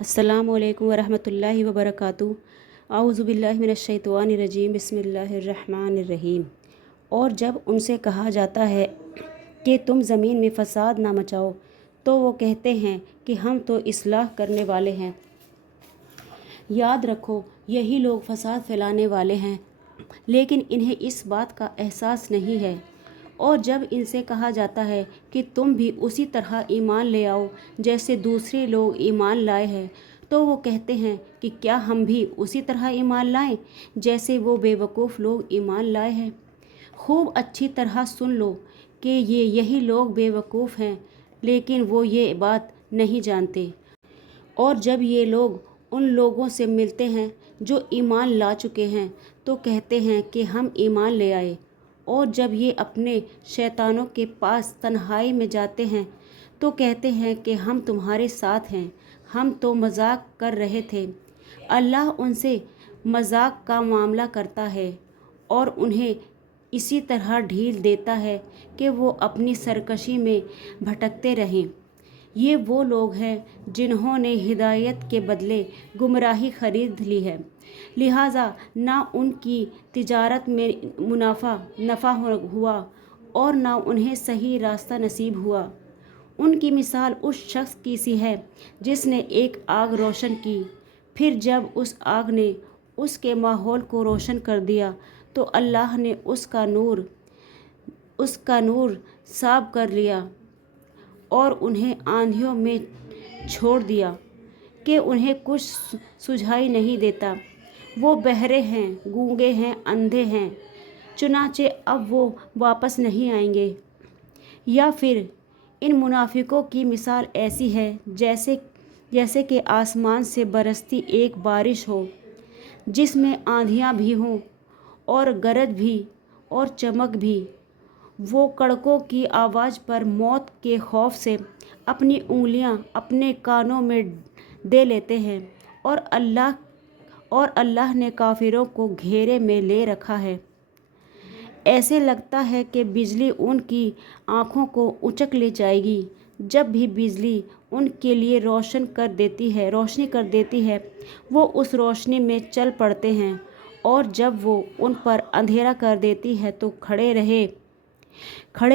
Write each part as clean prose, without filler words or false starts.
अस्सलामु अलैकुम वरहमतुल्लाहि वबरकातुहू। आऊज़ु बिल्लाहि मिनश्शैतानिर्रजीम बिस्मिल्लाहिर्रहमानिर्रहीम। और जब उनसे कहा जाता है कि तुम ज़मीन में फ़साद ना मचाओ तो वो कहते हैं कि हम तो इस्लाह करने वाले हैं। याद रखो, यही लोग फ़साद फैलाने वाले हैं, लेकिन इन्हें इस बात का एहसास नहीं है। और जब इनसे कहा जाता है कि तुम भी उसी तरह ईमान ले आओ जैसे दूसरे लोग ईमान लाए हैं, तो वो कहते हैं कि क्या हम भी उसी तरह ईमान लाएं जैसे वो बेवकूफ़ लोग ईमान लाए हैं। खूब अच्छी तरह सुन लो कि यही लोग बेवकूफ़ हैं, लेकिन वो ये बात नहीं जानते। और जब ये लोग उन लोगों से मिलते हैं जो ईमान ला चुके हैं तो कहते हैं कि हम ईमान ले आए। और जब ये अपने शैतानों के पास तन्हाई में जाते हैं तो कहते हैं कि हम तुम्हारे साथ हैं, हम तो मजाक कर रहे थे। अल्लाह उनसे मजाक का मामला करता है और उन्हें इसी तरह ढील देता है कि वो अपनी सरकशी में भटकते रहें। ये वो लोग हैं जिन्होंने हिदायत के बदले गुमराही खरीद ली है, लिहाजा ना उनकी तिजारत में नफ़ा हुआ और ना उन्हें सही रास्ता नसीब हुआ। उनकी मिसाल उस शख्स की सी है जिसने एक आग रोशन की, फिर जब उस आग ने उसके माहौल को रोशन कर दिया तो अल्लाह ने उसका नूर साफ कर लिया और उन्हें आंधियों में छोड़ दिया कि उन्हें कुछ सुझाई नहीं देता। वो बहरे हैं, गूंगे हैं, अंधे हैं, चुनाचे अब वो वापस नहीं आएंगे। या फिर इन मुनाफिकों की मिसाल ऐसी है जैसे कि आसमान से बरसती एक बारिश हो जिसमें आंधियाँ भी हों और गरज भी और चमक भी। वो कड़कों की आवाज़ पर मौत के खौफ से अपनी उंगलियां अपने कानों में दे लेते हैं और अल्लाह ने काफिरों को घेरे में ले रखा है। ऐसे लगता है कि बिजली उनकी आँखों को उचक ले जाएगी। जब भी बिजली उनके लिए रोशनी कर देती है वो उस रोशनी में चल पड़ते हैं, और जब वो उन पर अंधेरा कर देती है तो खड़े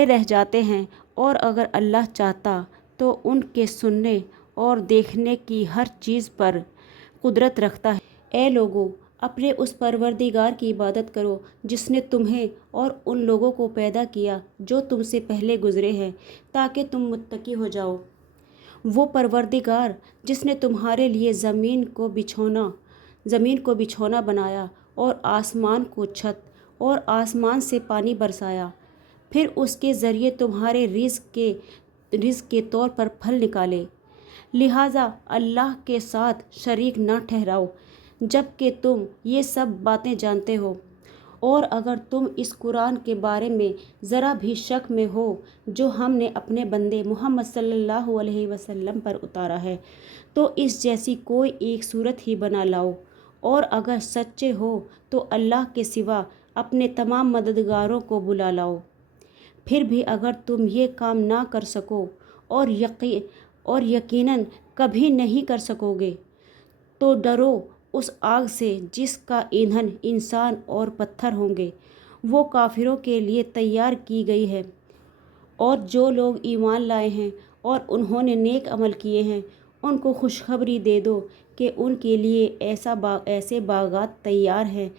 रह जाते हैं। और अगर अल्लाह चाहता तो उनके सुनने और देखने की हर चीज़ पर कुदरत रखता है। ए लोगो, अपने उस परवरदिगार की इबादत करो जिसने तुम्हें और उन लोगों को पैदा किया जो तुमसे पहले गुजरे हैं, ताकि तुम मुत्तकी हो जाओ। वो परवरदिगार जिसने तुम्हारे लिए ज़मीन को बिछौना बनाया और आसमान को छत और आसमान से पानी बरसाया, फिर उसके ज़रिए तुम्हारे रिज़्क़ के तौर पर फल निकाले। लिहाजा अल्लाह के साथ शरीक न ठहराओ जबकि तुम ये सब बातें जानते हो। और अगर तुम इस कुरान के बारे में ज़रा भी शक में हो जो हमने अपने बंदे मोहम्मद सल्लल्लाहु अलैहि वसल्लम पर उतारा है, तो इस जैसी कोई एक सूरत ही बना लाओ। और अगर सच्चे हो तो अल्लाह के सिवा अपने तमाम मददगारों को बुला लाओ। फिर भी अगर तुम ये काम ना कर सको और यकीनन कभी नहीं कर सकोगे, तो डरो उस आग से जिसका ईंधन इंसान और पत्थर होंगे, वो काफिरों के लिए तैयार की गई है। और जो लोग ईमान लाए हैं और उन्होंने नेक अमल किए हैं, उनको खुशखबरी दे दो कि उनके लिए ऐसे बागात तैयार हैं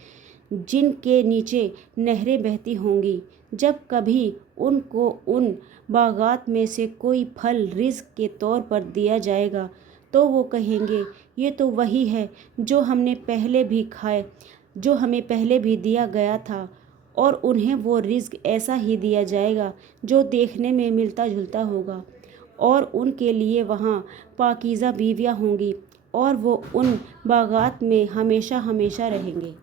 जिनके नीचे नहरें बहती होंगी। जब कभी उनको उन बागात में से कोई फल रिज़्क़ के तौर पर दिया जाएगा तो वो कहेंगे, ये तो वही है जो हमें पहले भी दिया गया था। और उन्हें वो रिज़्क़ ऐसा ही दिया जाएगा जो देखने में मिलता जुलता होगा, और उनके लिए वहाँ पाकीज़ा बीवियाँ होंगी और वो उन बागात में हमेशा हमेशा रहेंगे।